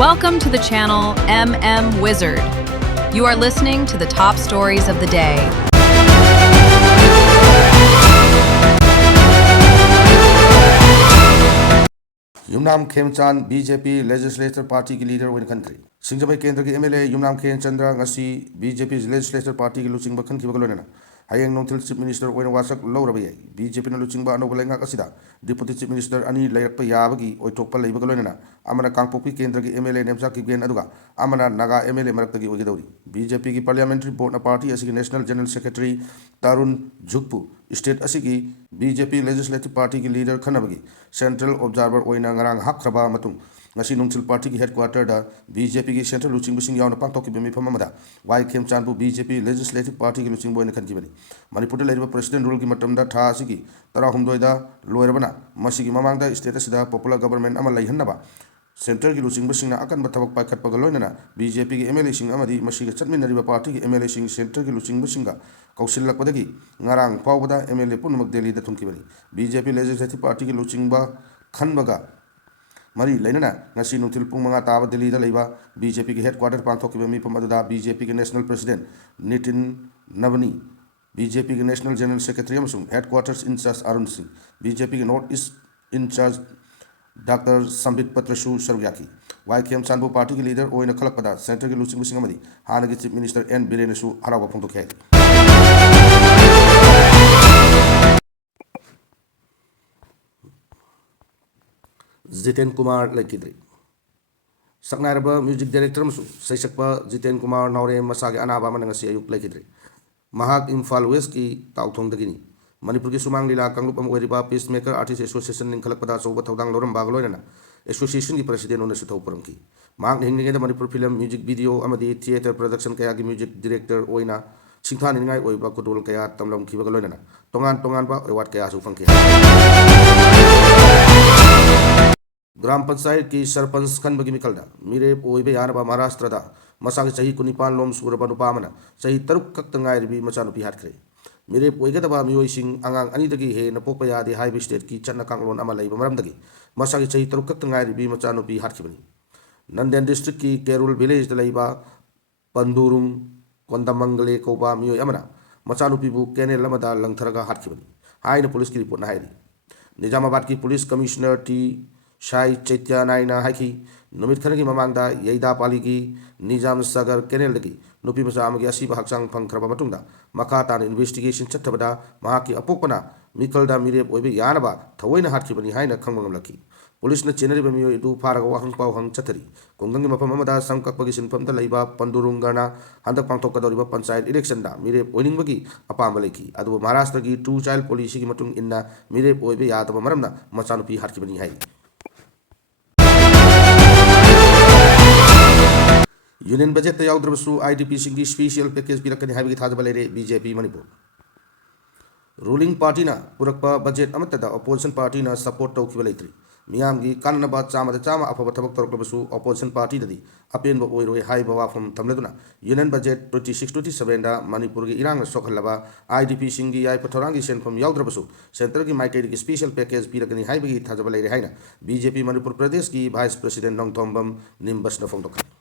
Welcome to the channel MM Wizard. You are listening to the top stories of the day. Yumnam Khemchan BJP Legislature Party की leader one खनखरी सिंगजमई केंद्र की MLA Yumnam Khemchandra ngasi BJP Legislature Party की लुचिंग खन खिबग लोनेना hayeng nongthil Chief Minister oina wasak lawraba yai BJP na luchingba anoba lengak asida Deputy Chief Minister ani layakpa yabagi oitokpa leibaga loinena amana kangpokpi kendra ki MLA nemsa kibgen aduga amana naga MLA maraktagi ogidauri BJP ki Parliamentary Board na party asigi National General Secretary Tarun Jhukpu State asigi BJP Legislative Party ki leader khanabagi Central Observer oina ngarang hakraba matung ngasi nongthil party ki headquarter da BJP ki Central luching bising yauna pangtok ki bemi phamamada wai khemchanbu BJP Legislative Party ki luching boina khanjibani Manipuri leriba president rule ki matamda tha asigi tara humdoida loirabana masigi mamangda state asida popular government ama laihanaba center ki luching bising na akan bathabak pakhat pagaloinana BJP ki MLA sing amadi masiga chatminariba party ki MLA sing center ki luching bisinga kausilakpadagi ngarang pawbada MLA punmak Delhi da thumkibani BJP Legislative Party ki luching ba khanbaga Mari Lenana, Nasi Nutil Pumanga Tava Delhi Leva, BJP headquarter Pantokibami Pamada, BJP National President Nitin Navani, BJP National General Secretary Amsung, headquarters in charge Arun Singh, BJP North East in charge Dr. Sambit Patrashu Sarvyaki, YKM Sanbu Party leader Oina Kalapada, Center Luching Singamadi, Hanagi Chief Minister N. Birenesu Harawa Puntoke. Jiten Kumar Lekidri Saknaraba Music Director Musu Saisakpa Jiten Kumar Naure Masagi Anaba Manangasi Ayuk Lekidri Mahak Imphal West ki Tauthong Dagini Manipur ki Sumang Lila Kanglupam Weriba Peacemaker Artist Association in Kalakpada Soba Tawdang Loram Bagaloina Association ki President on Sutau Puranki Mahak Hinging the Manipur Film Music Video Amadi Theatre Production Kayagi Music Director Oina Singthan in Ngai Oiba Kudul Kaya Tamlam Kibagaloina Tongan Ba Wat Kaya Sufanki ग्राम पंचायत की सरपंच खनबगी मिकलदा मिरे ओइबे यानबा महाराष्ट्र दा मसागे सही कुनिपान लोम सुरबा नुपामना सही तरुक कक्त ngairibi machanupi hatkre Mire ओइगदबा मियोइसिंग आंगांग अनिदगी हे नपोकपा यादे highway state की चन्ना कांगलोन अमा लैबा मरमदगी मसागे सही तरुक कक्त ngairibi machanupi हाटखिबनी नंदेन district की केरुल village the लैबा पंदुरुंग कोंदमंगले Koba मियोइ Amna machanupibu kennel lambda लंगथरगा हाटखिबनी हाइना police की रिपोर्ट ना हाइरी निजामाबाद की police commissioner T Shai Chaitya Naina Haki, Numit Kanaki Mamanda, Yaida Paliki, Nizam Sagar Kenelaki, Nupi Masam Yasi Haksang Pankrabatunda, Makatan investigation Chatabada, Mahaki Apopana, Mikalda Mire Obi Yanaba, Tawina Hatki behind a Kangamaki. Police na Cheneri Bamio do Paragawang Pau Hang Chatari, Kongang Mapamada, Sanka Pagisin from the Laiba, Pandurungana, and the Pantokadoriba Panside election da, Mire winning Bagi, Apamaleki, Adu Marastagi, 2-child police Matung in the Mire Obi Yataba Maramna, Masanupi Hatki Hai. Union budget the Yaudrusu IDP Singi special package Pirakani Havi Thabalere BJP Manipur. Ruling party na Purakpa budget Amatada opposition party na support Tokivalatri. Miamgi Kanaba Chama the Chama of Tabak opposition party the Apin Boy High Bawa from Tamleduna. Union budget 26-27 da Manipuri Irang Sokalaba IDP Singi Patorangi sent from Yaudrabasu. Centraki Mike special package Pirakani Havi Thabalere Haina. BJP Manipur Pradesh ki Vice President Nong Tombam Nimbas Nafondok.